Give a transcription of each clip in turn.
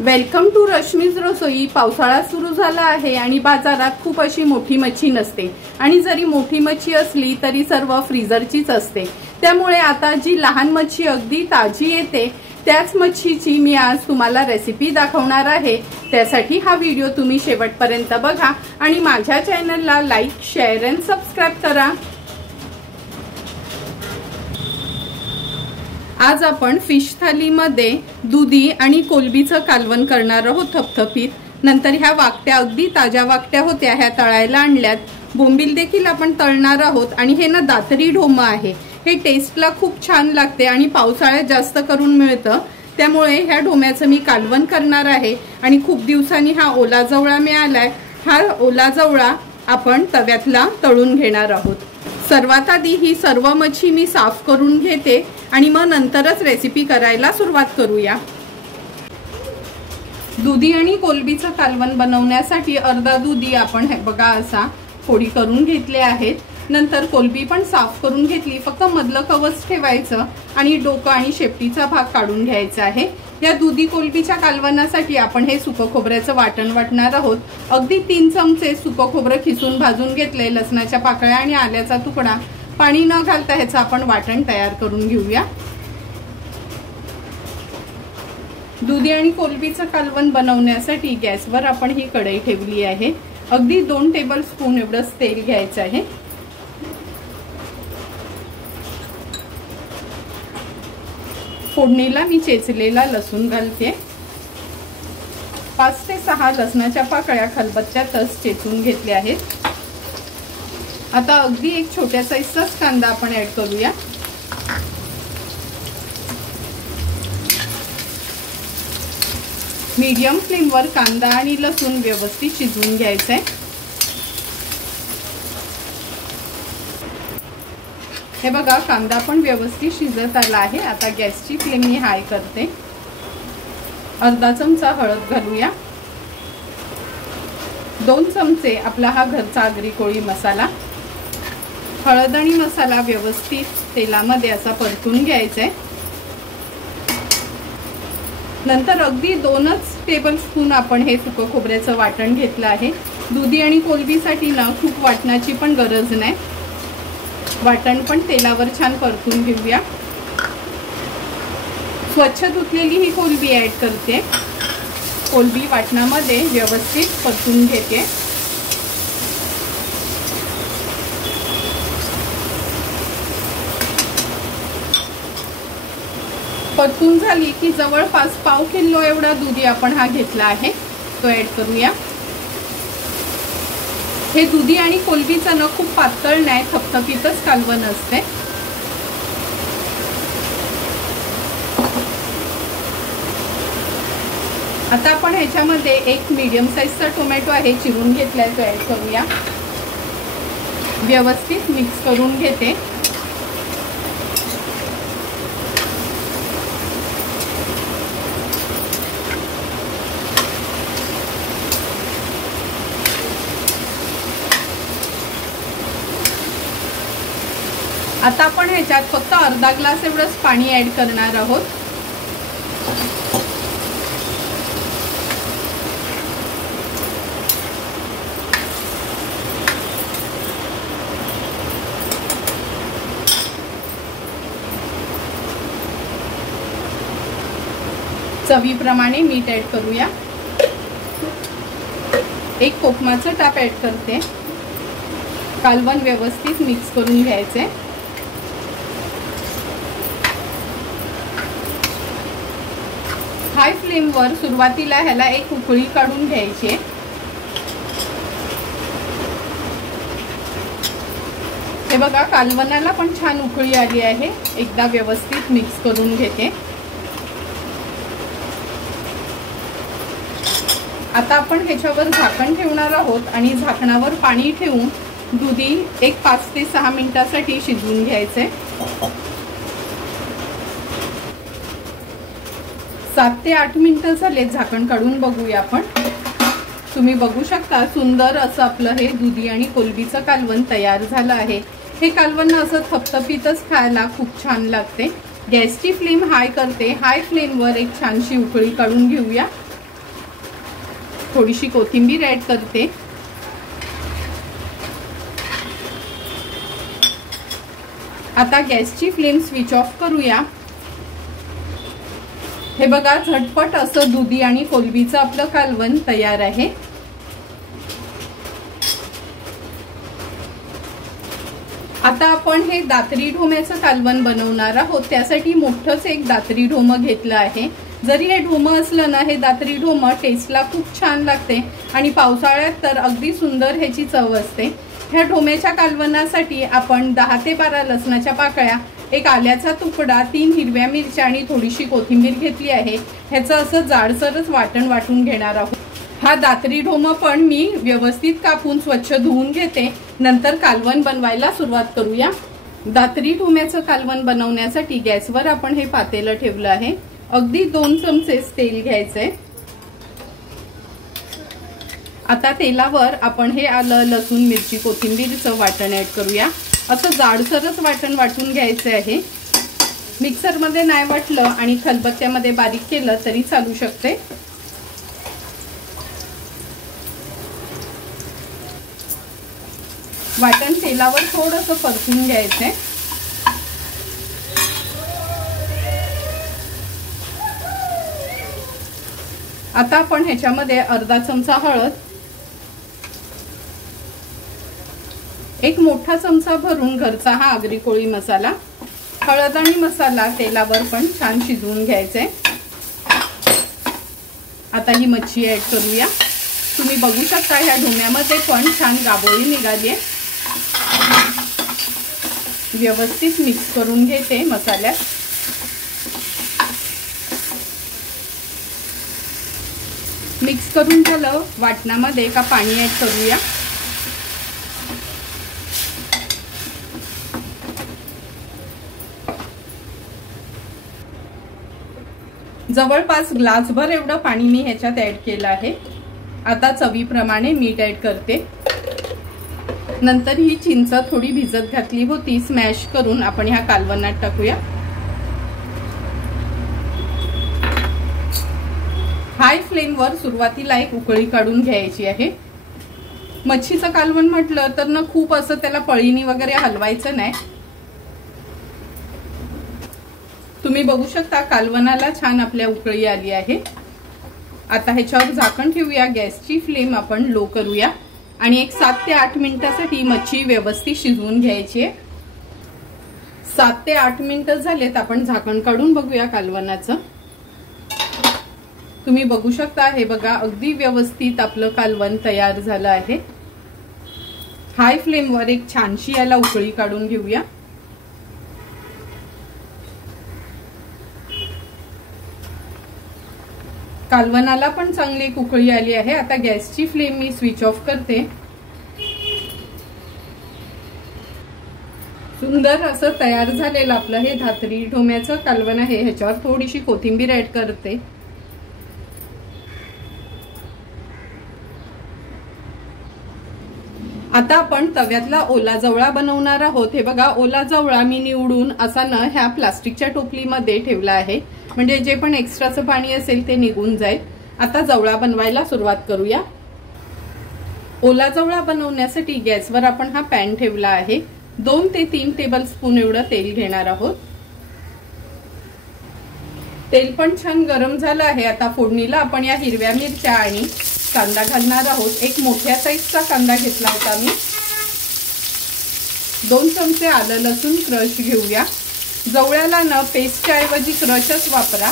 Welcome to Rashmi's रसोई। पावसाळा सुरू झाला आहे आणि बाजारात खूप अशी मोठी मच्छी नसते आणि जरी मोठी मच्छी असली तरी सर्व फ्रीजरचीच असते। त्यामुळे आता जी लहान मच्छी अगदी ताजी येते त्याच मच्छीची मी आज तुम्हाला रेसिपी दाखवणार आहे। त्यासाठी हा व्हिडिओ तुम्ही शेवटपर्यंत बघा आणि माझ्या चॅनलला लाईक, शेअर आणि सबस्क्राइब करा। आज आपण फिश थालीमध्ये दुधी आणि कोलंबीचं कालवण करणार आहोत थपथपीत। नंतर ह्या वाकट्या अगदी ताज्या वाकट्या होत्या, ह्या तळायला आणल्यात। बोंबील देखील आपण तळणार आहोत आणि हे ना दातरी ढोम आहे। हे टेस्टला खूप छान लागते आणि पावसाळ्यात जास्त करून मिळतं, त्यामुळे ह्या ढोम्याचं मी कालवण करणार आहे। आणि खूप दिवसांनी हा ओला जवळा मिळालाय। हा ओला जवळा आपण तव्यातला तळून घेणार आहोत। सर्वात आधी ही सर्व मच्छी मी साफ करून घेते आणि मग नंतरच रेसिपी करायला सुरुवात करूया। दुधी आणि कोलंबीचं कालवण बनवण्यासाठी अर्धा दुधी आपण हे बघा असा फोडी करून घेतले आहेत। नंतर कोलंबी पण साफ करून घेतली, फक्त मधलं कवच ठेवायचं आणि डोकं आणि शेपटीचा भाग काढून घ्यायचा आहे। या दुधी कोलंबीच्या कालवणासाठी आपण हे सुकं खोबऱ्याचं वाटण वाटणार आहोत। अगदी 3 चमचे सुकं खोबरं खिसून भाजून घेतले, लसणाच्या पाकळ्या आणि आल्याचा तुकडा। पाणी न घालता ह्याचं आपण वाटण तयार करून घेऊया। दुधी आणि कोलंबीचं कालवण बनवण्यासाठी गॅसवर आपण ही कढई ठेवली आहे। अगदी 2 टेबलस्पून एवढं तेल घ्यायचं आहे। फोडणीला मी चेचलेला लसूण घालते। 5 ते 6 लसणाच्या पाकळ्या खलबत्त्यातच चेचून घेतल्या आहेत। आता अगदी एक छोट्या साईजचाच कांदा आपण ऍड करूया। मीडियम फ्लेमवर कांदा आणि लसूण व्यवस्थित शिजवून घ्यायचंय। हे बघा कांदा पण व्यवस्थित शिजत आला आहे। आता गॅसची फ्लेम मी हाय करते। अर्धा चमचा हळद घालूया। 2 चमचे आपला हा घरचा आगरी कोळी मसाला। हळद आणि मसाला व्यवस्थित तेलामध्ये असा परतून घ्यायचा आहे। नंतर अगदी 2च टेबलस्पून आपण हे सुकं खोबऱ्याचं वाटण घेतलं आहे। दुधी आणि कोलंबीसाठी ना खूप वाटणाची पण गरज नाही। वाटण पण तेलावर छान परतून घेऊया। स्वच्छ धुतलेली ही कोलंबी ऍड करते। कोलंबी वाटणामध्ये व्यवस्थित परतून घेते। परतून झाली की जवळपास पाव किलो एवढा दुधी आपण हा घेतला आहे, तो ऍड करूया। हे दुधी आणि कोलंबीचं न खूप पातळ नाही, थपथपीतच कालवण असते। आता आपण ह्याच्यामध्ये एक मीडियम साईजचा टोमॅटो आहे चिरून घेतलाय, तो ऍड करूया। व्यवस्थित मिक्स करून घेते। आता आपण ह्याच्यात फक्त अर्धा ग्लास एवढंच पाणी ऍड करणार आहोत। चवीप्रमाणे मीठ ऍड करूया। एक कोकमाचं टाप ऍड करते। कालवण व्यवस्थित मिक्स करून घ्यायचे। हाय फ्लेमवर सुरुवातीला ह्याला एक उकळी काढून घ्यायची। हे बघा कालवणाला पण छान उकळी आली आहे। एकदा व्यवस्थित मिक्स करून घेते। आता आपण ह्याच्यावर झाकण ठेवणार आहोत आणि झाकणावर पाणी ठेवून दुधी एक 5 ते 6 मिनिटांसाठी शिजवून घ्यायचे। 7 ते 8 मिनिटं झाले, झाकण काढून बघूया आपण। तुम्ही बघू शकता सुंदर असं आपलं हे दुधी आणि कोलंबीचं कालवण तयार झालं आहे। हे कालवण असं थपथपीतच खायला खूप छान लागते। गॅसची फ्लेम हाय करते। हाय फ्लेमवर एक छानशी उकळी काढून घेऊया। थोडीशी कोथिंबीर ऍड करते। आता गॅसची फ्लेम स्विच ऑफ करूया। हे बघा, झटपट असं दुधी आणि कोलंबीचं आपलं कालवण तयार आहे। आता आपण हे दातरी ढोम्याचं कालवण बनवणार आहोत। त्यासाठी मोठंच एक दातरी ढोमं घेतलं आहे। जरी हे ढोमं असलं ना, हे दातरी ढोमं टेस्टला खूप छान लागते आणि पावसाळ्यात तर अगदी सुंदर ह्याची चव असते। ह्या ढोम्याच्या कालवणासाठी आपण 10 ते 12 लसणाच्या पाकळ्या, एक आल्याचा तुकडा, 3 हिरव्या मिरच्या आणि थोडीशी कोथिंबीर घेतली आहे। ह्याचं असं जाडसरच वाटून घेणार आहोत। हा दातरी ढोमं पण मी व्यवस्थित कापून स्वच्छ धुवून घेते, नंतर कालवण बनवायला सुरुवात करूया। दातरी ढोम्याचं कालवण बनवण्यासाठी गॅसवर आपण हे पातेलं ठेवलं आहे। अगदी 2 चमचे तेल घ्यायचंय। आता तेलावर आपण हे आलं, लसूण, मिरची, कोथिंबीरचं वाटण ऍड करूया। असं जाडसरच वाटून घ्यायचं आहे। मिक्सरमध्ये नाही वाटलं आणि खलबत्त्यामध्ये बारीक केलं तरी चालू शकते। वाटण तेलावर थोडंसं परतून घ्यायचंय। आता आपण ह्याच्यामध्ये अर्धा चमचा हळद, 1 मोठा चमचा भरून घरचा हा आगरी कोळी मसाला, हळद आणि मसाला तेलावर पण छान शिजवून घ्यायचे। आता ही मच्छी ऍड करूया। तुम्ही बघू शकता ह्या ढोम्यामध्ये पण छान गाभोळी निघाली आहे। व्यवस्थित मिक्स करून घेते मसाल्यात। मिक्स करून झालं, वाटणामध्ये का पाणी ऍड करूया। जवळपास ग्लासभर एवढं पाणी मी ह्याच्यात ऍड केलं आहे। आता चवीप्रमाणे मीठ ऍड करते। नंतर ही चिंच थोडी भिजत घातली होती, स्मॅश करून आपण ह्या कालवणात टाकूया। हाय फ्लेमवर सुरुवातीला एक उकळी काढून घ्यायची आहे। मच्छीचं कालवण म्हटलं तर ना खूप असं त्याला पळीनी वगैरे हलवायचं नाही। तुम्ही बघू शकता कालवणाला छान आपल्या उकळी आली आहे। आता ह्याच्यावर झाकण ठेवूया। गॅसची फ्लेम आपण लो करूया आणि एक 7 ते 8 मिनिटांसाठी मच्छी व्यवस्थित शिजवून घ्यायची आहे। 7 ते 8 मिनिटं झालेत, आपण झाकण काढून बघूया कालवणाचं। तुम्ही बघू शकता, हे बघा अगदी व्यवस्थित आपलं कालवण तयार झालं आहे। हाय फ्लेमवर एक छानशी याला उकळी काढून घेऊया। कालवणाला पण चांगली एक उकळी आली आहे। आता गॅसची फ्लेम मी स्विच ऑफ करते। सुंदर असं तयार झालेलं आपलं हे दातरी ढोम्याचं कालवण आहे। ह्याच्यावर थोडीशी कोथिंबीर ऍड करते। आता आपण तव्यातला ओला जवळा बनवणार आहोत। हे बघा, ओला जवळा मी निवडून असा न ह्या प्लास्टिकच्या टोपलीमध्ये ठेवला आहे, म्हणजे जे पण एक्स्ट्राचं पाणी असेल ते निघून जाईल। आता जवळा बनवायला सुरुवात करूया। ओला जवळा बनवण्यासाठी गॅसवर आपण हा पॅन ठेवला आहे। 2 ते 3 टेबलस्पून एवढं तेल घेणार आहोत। तेल पण छान गरम झालं आहे। आता फोडणीला आपण या हिरव्या मिरच्या आणि कांदा घालणार आहोत। एक मोठ्या साईजचा कांदा घेतला होता मी। 2 चमचे आलं लसूण क्रश घेऊया। जवळ्याला न पेस्टच्या ऐवजी क्रशच वापरा,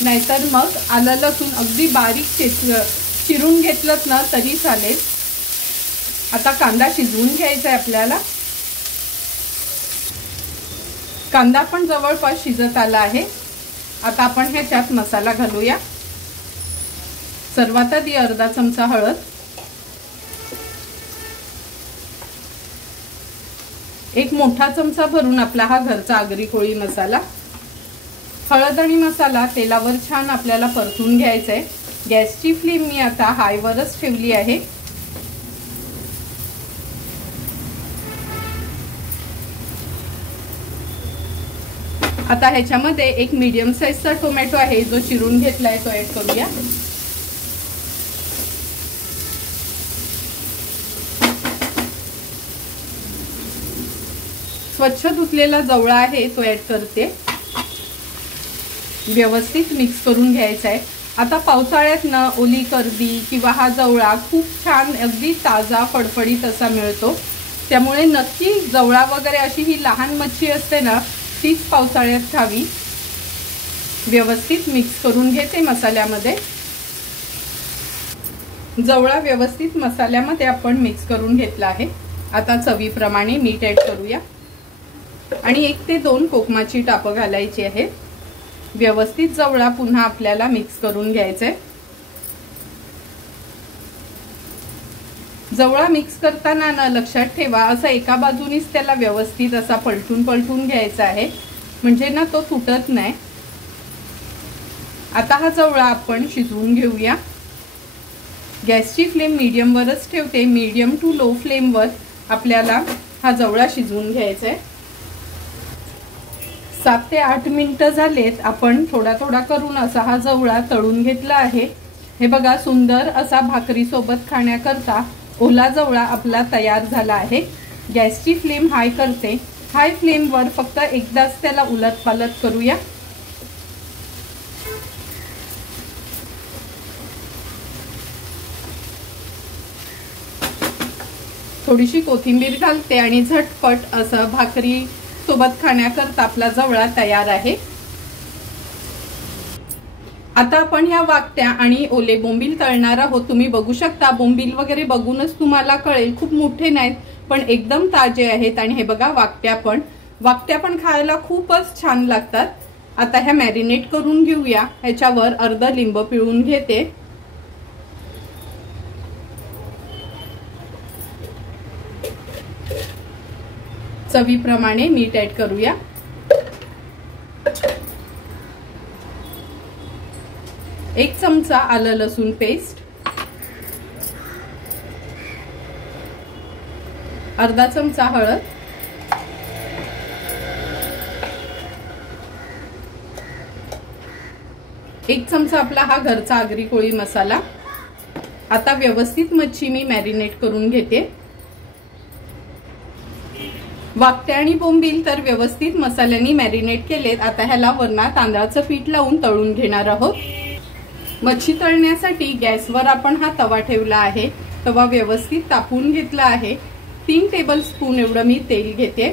नाहीतर मग आलं लसूण अगदी बारीक चिरून घेतलं ना तरी चालेल। आता कांदा शिजवून घ्यायचा आहे आपल्याला। कांदा पण जवळपास शिजत आला आहे। आता आपण ह्याच्यात मसाला घालूया। सर्वात आधी अर्धा चमचा हळद, 1 मोठा चमचा भरून आपला हा घरचा आगरी कोळी मसाला। हळद आणि मसाला तेलावर छान आपल्याला परतून घ्यायचा आहे। गॅसची फ्लेम मी आता हायवरच ठेवली आहे। आता ह्याच्यामध्ये एक मीडियम साईजचा टोमॅटो आहे जो चिरून घेतलाय तो ऍड करूया। स्वच्छ धुतलेला जवळा आहे तो ऍड करते। व्यवस्थित मिक्स करून घ्यायचा आहे। आता पावसाळ्यात ना ओली कर्दी किंवा हा जवळा खूप छान अगदी ताजा फडफडीत असा मिळतो, त्यामुळे नक्की जवळा वगैरे अशी ही लहान मच्छी असते ना तीच पावसाळ्यात खावी। व्यवस्थित मिक्स करून घेते मसाल्यामध्ये। जवळा व्यवस्थित मसाल्यामध्ये आपण मिक्स करून घेतला आहे। आता चवीप्रमाणे मीठ ऍड करूया आणि 1 ते 2 कोकमाची टापं घालायची आहेत। व्यवस्थित जवळा पुन्हा आपल्याला मिक्स करून घ्यायचे। जवळा मिक्स करताना ना लक्षात ठेवा असं एका बाजूनीच त्याला व्यवस्थित असा पलटून घ्यायचा आहे, म्हणजे ना तो तुटत नाही। आता हा जवळा आपण शिजवून घेऊया। गॅसची फ्लेम मीडियम वरच ठेवते। मीडियम टू लो फ्लेम वर आपल्याला हा जवळा शिजवून घ्यायचा आहे। 7 ते 8 मिनिटं झालेत। आपण थोडा थोडा करून असा हा जवळा तळून घेतला आहे। हे बघा सुंदर असा भाकरी सोबत खाण्याकरता ओला जवळा आपला तयार झाला आहे। गॅसची फ्लेम हाय करते। हाय फ्लेम वर फक्त एकदाच त्याला उलटपालट करूया। थोडीशी कोथिंबीर घालते आणि झटपट असं भाकरी सोबत खाण्याकरता आपला जवळा तयार आहे। आता आपण ह्या वाकट्या आणि ओले बोंबील तळणार आहोत। तुम्ही बघू शकता बोंबील वगैरे बघूनच तुम्हाला कळेल खूप मोठे नाहीत पण एकदम ताजे आहेत। आणि हे बघा वाकट्या पण खायला खूपच छान लागतात। आता ह्या मॅरिनेट करून घेऊया। ह्याच्यावर अर्धा लिंब पिळून घेते। चवीप्रमाणे मीठ ऍड करूया। एक चमचा आलं लसूण पेस्ट, अर्धा चमचा हळद, एक चमचा आपला हा घरचा आगरी कोळी मसाला। आता व्यवस्थित मच्छी मी मॅरिनेट करून घेते। वाकटे आणि बोंबील तर व्यवस्थित मसाल्याने मॅरिनेट केलेत। आता ह्याला वरना तांदळाचं पीठ लावून तळून घेणार आहोत। मच्छी तळण्यासाठी गॅसवर आपण हा तवा ठेवला आहे। तवा व्यवस्थित तापवून घेतला आहे। 3 टेबलस्पून एवढं मी तेल घेते।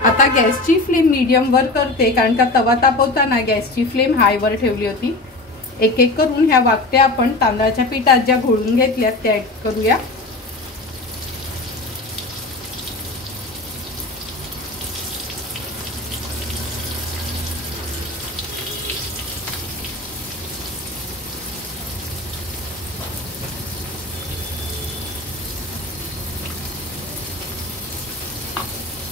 आता गॅसची फ्लेम मीडियम वर करते, कारण का तवा तापवताना गॅसची फ्लेम हाय वर ठेवली होती। एक एक करून ह्या वाकट्या आपण तांदळाच्या पिठात ज्या घोळून घेतल्यात त्या ऍड करूया।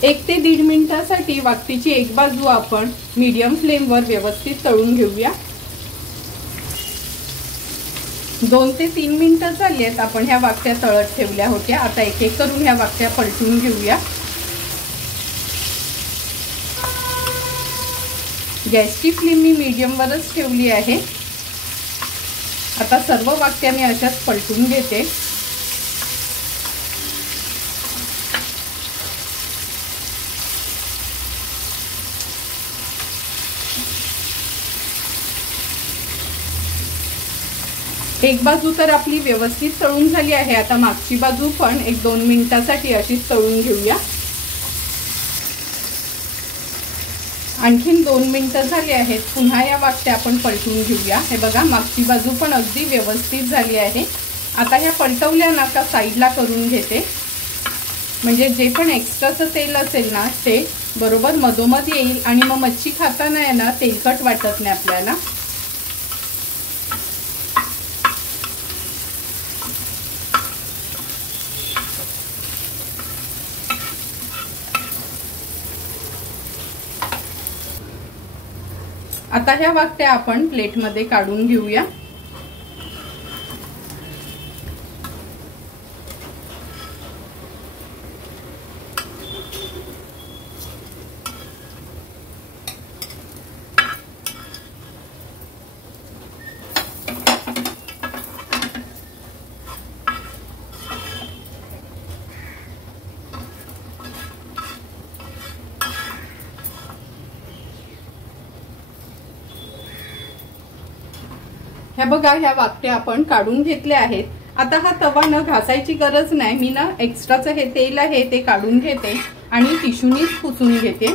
एक ते 1.5 मिनिटासाठी वाकटीची एक बाजू आपण मीडियम फ्लेम वर व्यवस्थित तळून घेऊया। 2 ते 3 मिनिटं झालीत आपण ह्या वाकट्या तळत ठेवल्या होत्या। आता एक एक करून ह्या वाकट्या पलटून घेऊया। गॅसची फ्लेम मी मीडियम वरच ठेवली आहे। आता सर्व वाकट्या मी अशाच पलटून घेते। एक बाजू तर आपली व्यवस्थित तळून झाली आहे। आता मागची बाजू पण 1-2 मिनिटासाठी अशीच तळून घेऊया। आणखीन 2 मिनिटं झाली आहेत। पुन्हा या वाकट्या आपण पलटून घेऊया। हे बघा मागची बाजू पण अगदी व्यवस्थित झाली आहे। आता ह्या पलटवल्या ना का साईडला करून घेते, म्हणजे जे पण एक्स्ट्राचं तेल असेल ना ते बरोबर मधोमध येईल आणि मग मच्छी खाताना आहे ना तेलकट वाटत नाही आपल्याला। आता ह्या वाकट्या आपण प्लेटमध्ये काढून घेऊया। ह्या बघा, ह्या वाकट्या आपण काढून घेतल्या आहेत. आता हा तवा न घासायची गरज नाही. मी ना एक्स्ट्राचं हे तेल आहे ते काढून घेते आणि टिश्यूनीच पुसून घेते.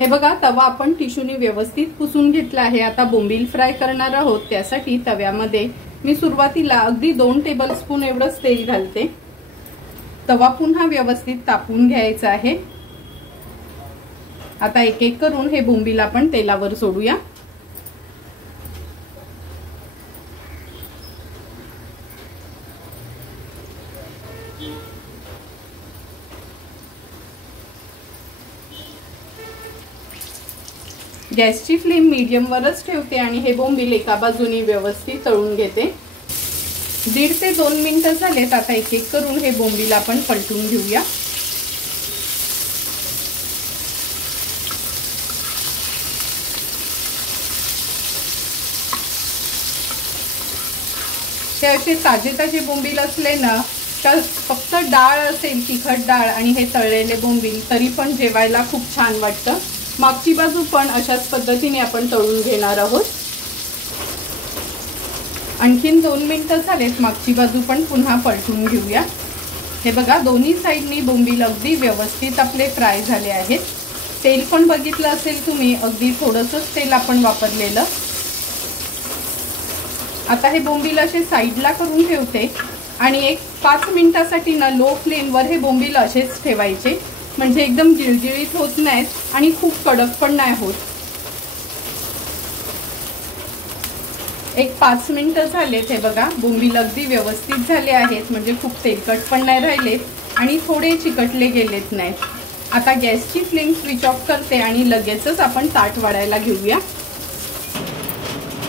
हे बघा, तवा आपण टिश्यूनी व्यवस्थित पुसून घेतला आहे. आता बोंबील फ्राय करणार आहोत. त्यासाठी तव्यामध्ये मी सुरुवातीला अगदी 2 टेबलस्पून एवढंच तेल घालते. तवा पुन्हा व्यवस्थित तापून घ्यायचा आहे. आता एक एक करून हे बोंबील आपण तेलावर सोडूया. गॅसची फ्लेम मीडियम वरच ठेवते आणि हे बोंबील एका बाजूने व्यवस्थित तळून घेते. 1.5 ते 2 मिनिटं झालेत. आता एक एक करून हे बोंबील आपण पलटून घेऊया. हे असे ताजे ताजे बोंबील असले ना तर फक्त डाळ असेल, तिखट डाळ आणि हे तळलेले बोंबील, तरी पण जेवायला खूप छान वाटतं. मागची बाजू पण अशाच पद्धतीने आपण तळून घेणार आहोत. आणखीन 2 मिनिटं झालेत. मागची बाजू पण पुन्हा पलटून घेऊया. हे बघा, दोन्ही साईडनी बोंबील अगदी व्यवस्थित आपले फ्राय झाले आहेत. तेल पण बघितलं असेल तुम्ही, अगदी थोडंसंच तेल आपण वापरलेलं. आता हे बोंबील असे साईडला करून ठेवते आणि एक 5 मिनिटासाठी ना लो फ्लेमवर हे बोंबील असेच ठेवायचे, म्हणजे एकदम जिळजिळीत होत नाहीत आणि खूप कडक पण नाही होत. एक 5 मिनिटं झालेत. हे बघा, बोंबील अगदी व्यवस्थित झाले आहेत, म्हणजे खूप तेलकट पण नाही राहिलेत आणि थोडे चिकटले गेलेत नाहीत. आता गॅसची फ्लेम स्विच ऑफ करते आणि लगेचच आपण ताट वाढायला घेऊया.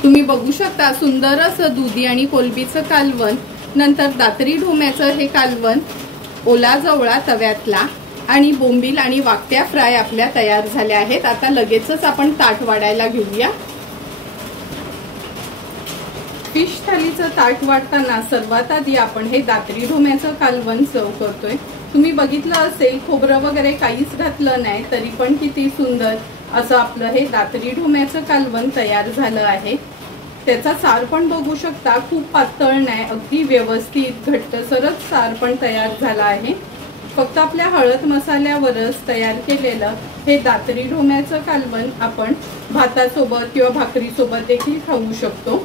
तुम्ही बघू शकता, सुंदर असं दुधी आणि कोलंबीचं कालवण, नंतर दातरी ढोम्याचं हे कालवण, ओला जवळा तव्यातला आणि बोंबील आणि वाकट्या फ्राय आपल्या तयार झाल्या आहेत. आता लगेचच आपण ताट वाढायला घेऊया. फिश थालीचं ताट वाढताना सर्वात आधी आपण हे दातरी ढोम्याचं कालवण सर्व करतोय. तुम्ही बघितलं असेल, खोबरं वगैरे काहीच घातलं नाही, तरी पण किती सुंदर असं आपलं हे दातरी ढोम्याचं कालवण तयार झालं आहे. त्याचा सार पण बघू शकता, खूप पातळ नाही, अगदी व्यवस्थित घट्टसरच सार पण तयार झाला आहे. फक्त आपल्या हळद मसाल्यावरच तयार केलेलं हे दातरी ढोम्याचं कालवण आपण भातासोबत किंवा भाकरीसोबत देखील खाऊ शकतो.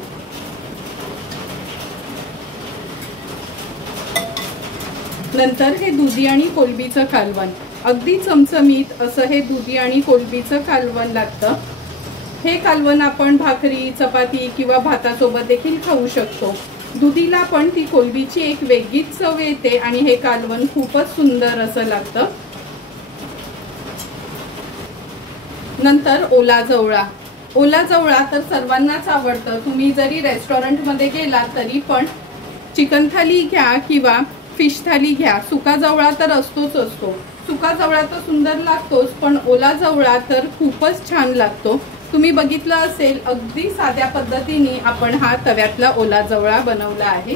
नंतर हे दुधी आणि कोलंबीचं कालवण, अगदी चमचमीत असं हे दुधी आणि कोलंबीचं कालवण लागतं. हे कालवण आपण भाकरी, चपाती किंवा भातासोबत देखील खाऊ शकतो. दुधीला पण ती कोलंबीची एक वेगळीच चव येते आणि हे कालवण खूपच सुंदर असं लागतं. नंतर ओला जवळा. ओला जवळा तर सर्वांनाच आवडतं. तुम्ही जरी रेस्टॉरंटमध्ये गेलात तरी पण चिकन थाली घ्या किंवा फिश थाली घ्या, सुका जवळा तर असतोच असतो. सुका जवळा तर सुंदर लागतोच, पण ओला जवळा तर खूपच छान लागतो. तुम्ही बघितलं असेल, अगदी साध्या पद्धतीने आपण हा तव्यातला ओला जवळा बनवला आहे.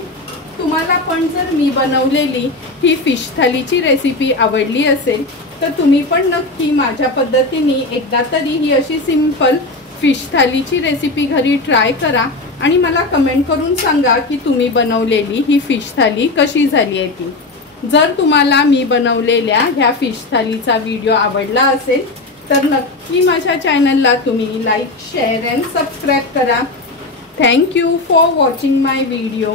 तुम्हाला पण जर मी बनवलेली ही फिश थालीची रेसिपी आवडली असेल तर तुम्ही पण नक्की माझ्या पद्धतीने एकदा तरी ही अशी सिंपल फिश थालीची रेसिपी घरी ट्राय करा आणि मला कमेंट करून सांगा की तुम्ही बनवलेली ही फिश थाली कशी झाली आहे ती. जर तुम्हाला मी बनवलेल्या ह्या फिश थालीचा व्हिडिओ आवडला असेल तर नक्की माझ्या चॅनलला तुम्ही लाईक, शेअर अँड सबस्क्राईब करा. Thank you for watching my video.